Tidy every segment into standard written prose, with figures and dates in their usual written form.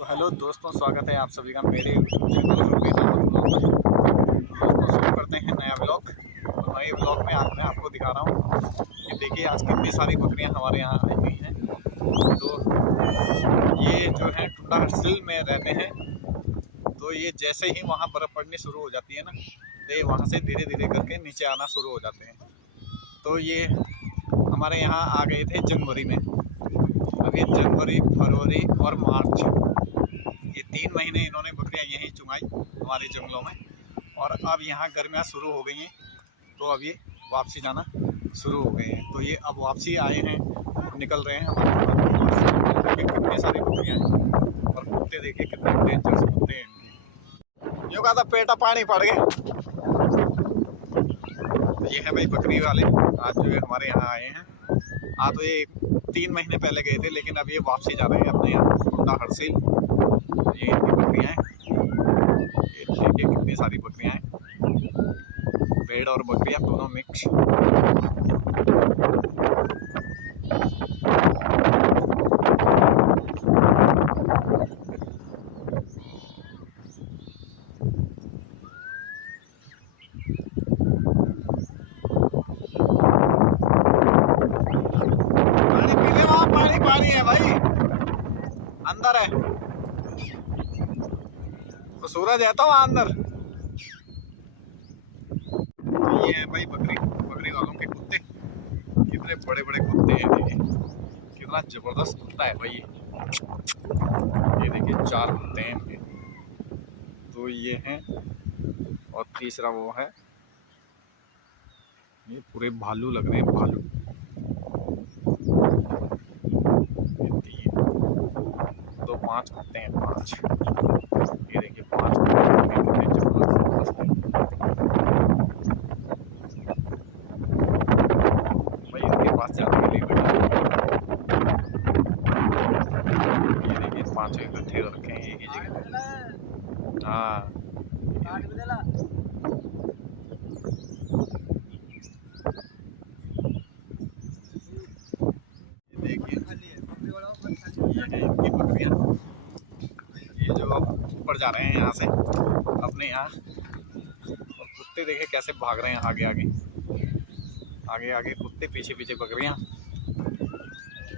तो हेलो दोस्तों, स्वागत है आप सभी का मेरे चैनल रुपीना ब्लॉग में। दोस्तों शुरू करते हैं नया ब्लॉग। तो नए ब्लॉग में आज मैं आपको दिखा रहा हूँ कि देखिए आज कितनी सारी बकरियाँ हमारे यहाँ आई हुई हैं। तो ये जो है टुंडा हर्सिल में रहते हैं। तो ये जैसे ही वहाँ बर्फ़ पड़नी शुरू हो जाती है ना, तो ये वहाँ से धीरे धीरे करके नीचे आना शुरू हो जाते हैं। तो ये हमारे यहाँ आ गए थे जनवरी में। अब ये जनवरी, फरवरी और मार्च, ये 3 महीने इन्होंने बकरियां यहीं चुंगाई हमारे जंगलों में। और अब यहाँ गर्मियाँ शुरू हो गई हैं, तो अब ये वापसी जाना शुरू हो गए हैं। तो ये अब वापसी आए हैं, निकल रहे हैं हमारे। कितनी सारी बकरियाँ हैं और कुत्ते देखिए कितने डेंजरस कुत्ते हैं। यूँ कहा था पेटा पानी पड़ गए। तो ये है भाई बकरी वाले, आज जो है हमारे यहाँ आए हैं। हाँ, तो ये 3 महीने पहले गए थे, लेकिन अब ये वापसी जा रहे हैं अपने यहाँ टुंडा हर्सिल। ये इनकी बकरियाँ हैं, ये देखिए कितनी सारी बकरियाँ हैं, भेड़ और बकरियाँ दोनों मिक्स। पानी पीने वहाँ पानी है भाई, अंदर है तो सूरज है तो वहाँ अंदर। तो ये है भाई बकरी वालों के कुत्ते, कितने बड़े बड़े कुत्ते हैं। देखिए कितना जबरदस्त कुत्ता है भाई ये देखिए 4 कुत्ते हैं इनके। तो ये हैं और तीसरा वो है, ये पूरे भालू लग रहे हैं, भालू। ये 3, 2, 5 कुत्ते हैं, 5। ये देखिए 5 कुत्ते कितने जबरदस्त हैं भाई। इनके पास जाने के लिए ये देखिए 5 इकट्ठे रखे हैं एक ही जगह। हाँ देखिए ये है इनकी बकरियाँ। ये जो अब ऊपर जा रहे हैं यहाँ से अपने यहाँ, और कुत्ते देखे कैसे भाग रहे हैं आगे आगे आगे कुत्ते, पीछे पीछे बकरियाँ।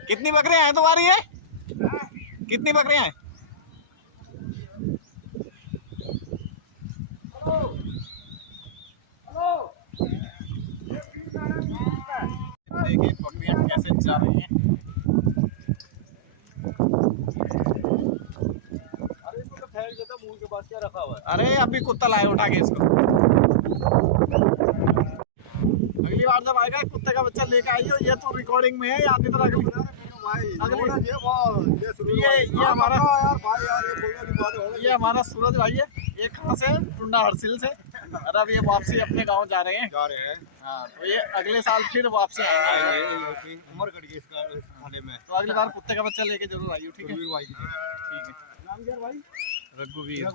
कितनी बकरियाँ हैं तुम्हारी? है कितनी बकरियाँ हैं? देखिए बकरियाँ कैसे जा रही हैं। अरे अभी कुत्ता लाए उठा के इसको। अगली बार जब आएगा कुत्ते का बच्चा लेके आइयो। ये तो रिकॉर्डिंग में है, याद नहीं तो ये हमारा सूरज भाई है। ये कहाँ से? टुंडा हर्सिल से। और अब ये वापसी अपने गांव जा रहे हैं। हाँ, तो ये अगले साल फिर वापसी आएंगे। उम्र कट गई इसका खाने में। तो अगली बार कुत्ते का बच्चा लेके जरूर आइयो। ठीक है ठीक है। नाम क्या भाई? रघुवीर।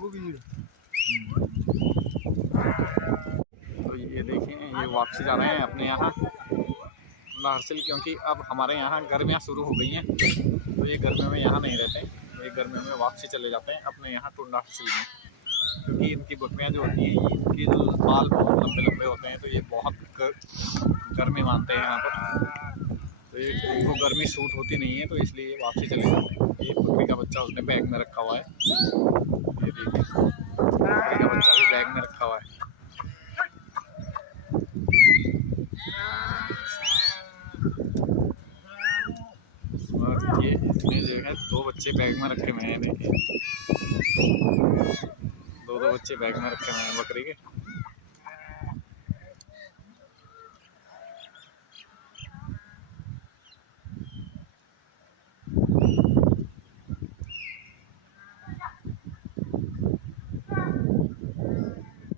तो ये देखें, ये वापसी जा रहे हैं अपने यहाँ टुंडा हर्सिल, क्योंकि अब हमारे यहाँ गर्मियाँ शुरू हो गई हैं। तो ये गर्मियों में यहाँ नहीं रहते, ये गर्मियों में वापसी चले जाते हैं अपने यहाँ टुंडा हर्सिल में। क्योंकि इनकी बकरियाँ जो होती हैं, इनके जो बाल बहुत लंबे लंबे होते हैं, तो ये बहुत गर्मी मानते हैं यहाँ पर। तो ये इनको गर्मी सूट होती नहीं है, तो इसलिए ये वापसी चले जाते हैं। ये बकरी का बच्चा उसने बैग में रखा हुआ है। ये देखिए बकरी का बच्चा भी बैग में रखा हुआ है। और ये इसमें जो है 2 बच्चे बैग में रखे हुए हैं। देखिए 2 बच्चे बैग में रखे हुए हैं बकरी के।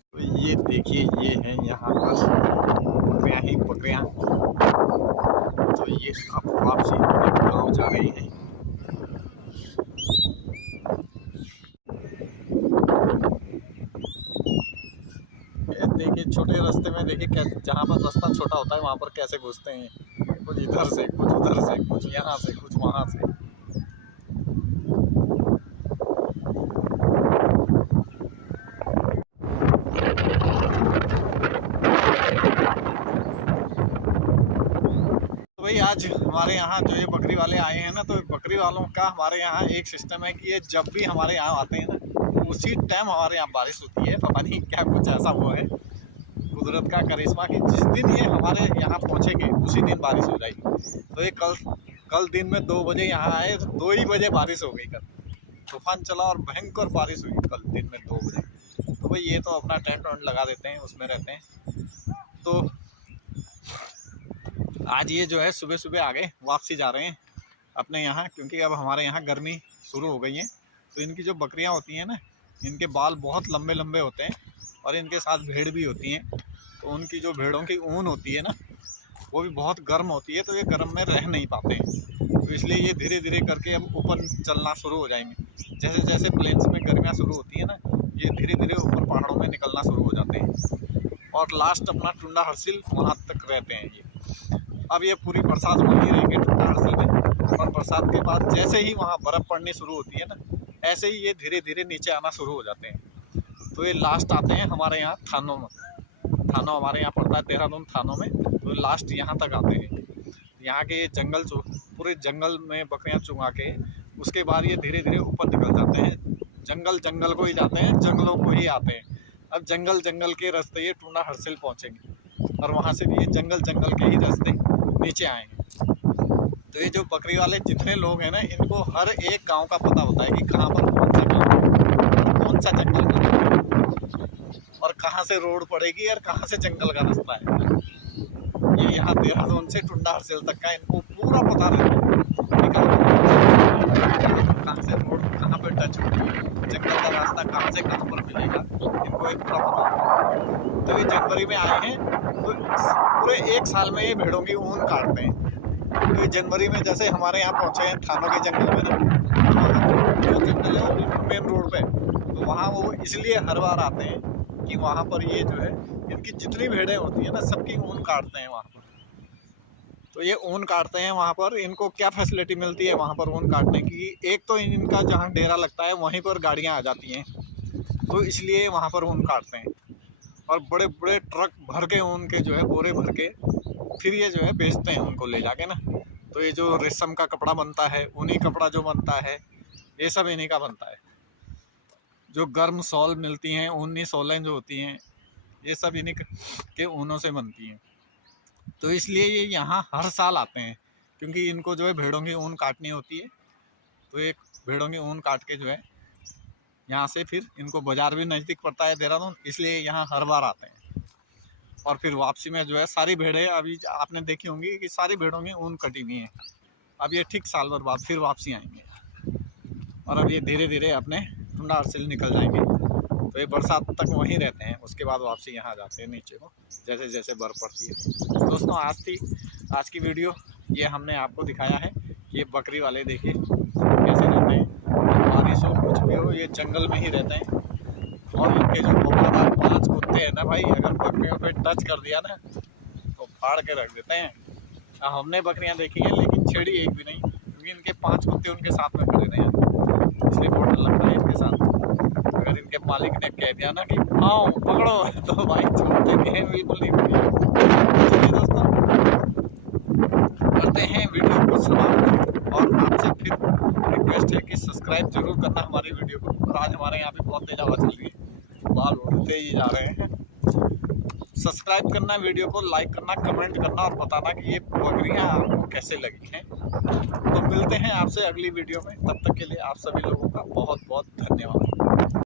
तो ये देखिए ये है यहाँ पर बकरियाँ ही बकरियाँ। तो ये अब वापसी गाँव जा रही हैं। देखिए छोटे रास्ते में देखिए कैसे, जहाँ पर रास्ता छोटा होता है वहाँ पर कैसे घुसते हैं। कुछ इधर से, कुछ उधर से, कुछ यहाँ से, कुछ वहाँ से। हमारे यहाँ जो ये बकरी वाले आए हैं ना, तो बकरी वालों का हमारे यहाँ एक सिस्टम है कि ये जब भी हमारे यहाँ आते हैं ना, उसी टाइम हमारे यहाँ बारिश होती है। पता नहीं क्या कुछ ऐसा वो है कुदरत का करिश्मा कि जिस दिन ये हमारे यहाँ पहुँचेंगे उसी दिन बारिश हो जाएगी। तो ये कल दिन में 2 बजे यहाँ आए तो 2 ही बजे बारिश हो गई। कल तूफान चला और भयंकर बारिश हुई कल दिन में 2 बजे। तो भाई ये तो अपना टेंट वेंट लगा देते हैं, उसमें रहते हैं। तो आज ये जो है सुबह सुबह आगे वापसी जा रहे हैं अपने यहाँ, क्योंकि अब हमारे यहाँ गर्मी शुरू हो गई है। तो इनकी जो बकरियाँ होती हैं ना, इनके बाल बहुत लंबे लंबे होते हैं और इनके साथ भेड़ भी होती हैं। तो उनकी जो भेड़ों की ऊन होती है ना, वो भी बहुत गर्म होती है, तो ये गर्म में रह नहीं पाते हैं। तो इसलिए ये धीरे धीरे करके अब ऊपर चलना शुरू हो जाएंगे। जैसे जैसे प्लेन्स में गर्मियाँ शुरू होती है ना, ये धीरे धीरे ऊपर पहाड़ों में निकलना शुरू हो जाते हैं और लास्ट अपना टुंडा हरसिल वहाँ तक रहते हैं ये। अब ये पूरी बरसात वहीं रहेंगे टुंडा हरसिल में, और बरसात के बाद जैसे ही वहाँ बर्फ़ पड़नी शुरू होती है ना, ऐसे ही ये धीरे धीरे नीचे आना शुरू हो जाते हैं। तो ये लास्ट आते हैं हमारे यहाँ थानों में। थानों हमारे यहाँ पड़ता है देहरादून थानों में, तो लास्ट यहाँ तक आते हैं। यहाँ के जंगल पूरे जंगल में बकरियाँ चुंगा के उसके बाद ये धीरे धीरे ऊपर निकल जाते हैं। जंगल को ही जाते हैं, जंगलों को ही आते हैं। अब जंगल के रास्ते ये टुंडा हरसिल पहुँचेंगे और वहाँ से भी ये जंगल के ही रास्ते नीचे आएंगे। तो ये जो बकरी वाले जितने लोग हैं ना, इनको हर एक गांव का पता होता है कि कहाँ पर कौन सा गाँव, कौन सा जंगल का और कहाँ से रोड पड़ेगी और कहाँ से जंगल का रास्ता है। ये यहाँ देहरादून से टुंडा हरसिल तक का इनको पूरा पता रहता है कि कहाँ से रोड कहाँ पर टच होगी, जंगल का रास्ता कहाँ से कहाँ पर मिलेगा, इनको एक पूरा पता होता है। तो ये जनवरी में आए हैं, तो पूरे 1 साल में ये भेड़ों की ऊन काटते हैं। तो जनवरी में जैसे हमारे यहाँ पहुँचे हैं थानों के जंगल में ना, जो जंगल है वो मेन रोड पे, तो वहाँ वो इसलिए हर बार आते हैं कि वहाँ पर ये जो है इनकी जितनी भेड़ें होती हैं ना, सबकी ऊन काटते हैं वहाँ पर। तो ये ऊन काटते हैं वहाँ पर। इनको क्या फैसिलिटी मिलती है वहाँ पर ऊन काटने की? एक तो इनका जहाँ डेरा लगता है वहीं पर गाड़ियाँ आ जाती हैं, तो इसलिए वहाँ पर ऊन काटते हैं। और बड़े बड़े ट्रक भर के ऊन के जो है बोरे भर के फिर ये जो है बेचते हैं उनको ले जाके ना। तो ये जो रेशम का कपड़ा बनता है, ऊनी कपड़ा जो बनता है, ये सब इन्हीं का बनता है। जो गर्म शॉल मिलती हैं, ऊनी शॉलें जो होती हैं, ये सब इन्हीं के ऊनों से बनती हैं। तो इसलिए ये यहाँ हर साल आते हैं, क्योंकि इनको जो है भेड़ों की ऊन काटनी होती है। तो एक भेड़ों की ऊन काट के जो है यहाँ से फिर इनको बाज़ार भी नज़दीक पड़ता है देहरादून, इसलिए यहाँ हर बार आते हैं। और फिर वापसी में जो है सारी भेड़ें अभी आपने देखी होंगी कि सारी भेड़ों की ऊन कटी हुई है। अब ये ठीक साल भर बाद फिर वापसी आएंगे और अब ये धीरे धीरे अपने टुंडा हरसिल निकल जाएंगे। तो ये बरसात तक वहीं रहते हैं, उसके बाद वापसी यहाँ जाते हैं नीचे को, जैसे जैसे बर्फ़ पड़ती है। दोस्तों आज की वीडियो ये हमने आपको दिखाया है कि ये बकरी वाले देखिए कैसे रहते हैं। बारिश हो कुछ भी हो, ये जंगल में ही रहते हैं। और इनके जो वफादार 5 कुत्ते हैं ना भाई, अगर बकरियों पे टच कर दिया ना तो फाड़ के रख देते हैं। हमने बकरियां देखी हैं लेकिन छेड़ी एक भी नहीं, क्योंकि इनके 5 कुत्ते उनके साथ में खड़े रहे हैं, इसलिए बहुत डर लगता है इनके साथ। अगर इनके मालिक ने कह दिया ना कि आओ पकड़ो, तो भाई छोड़ देंगे, बिल्कुल नहीं। चलिए दोस्तों, करते हैं वीडियो को समाप्त और आपसे फिर रिक्वेस्ट है कि सब्सक्राइब जरूर करना हमारी वीडियो को। और आज हमारे यहाँ पे बहुत तेज हवा चल रही है, बाल उड़ते ही जा रहे हैं। सब्सक्राइब करना, वीडियो को लाइक करना, कमेंट करना और बताना कि ये बकरियाँ आपको कैसे लगी हैं। तो मिलते हैं आपसे अगली वीडियो में, तब तक के लिए आप सभी लोगों का बहुत बहुत धन्यवाद।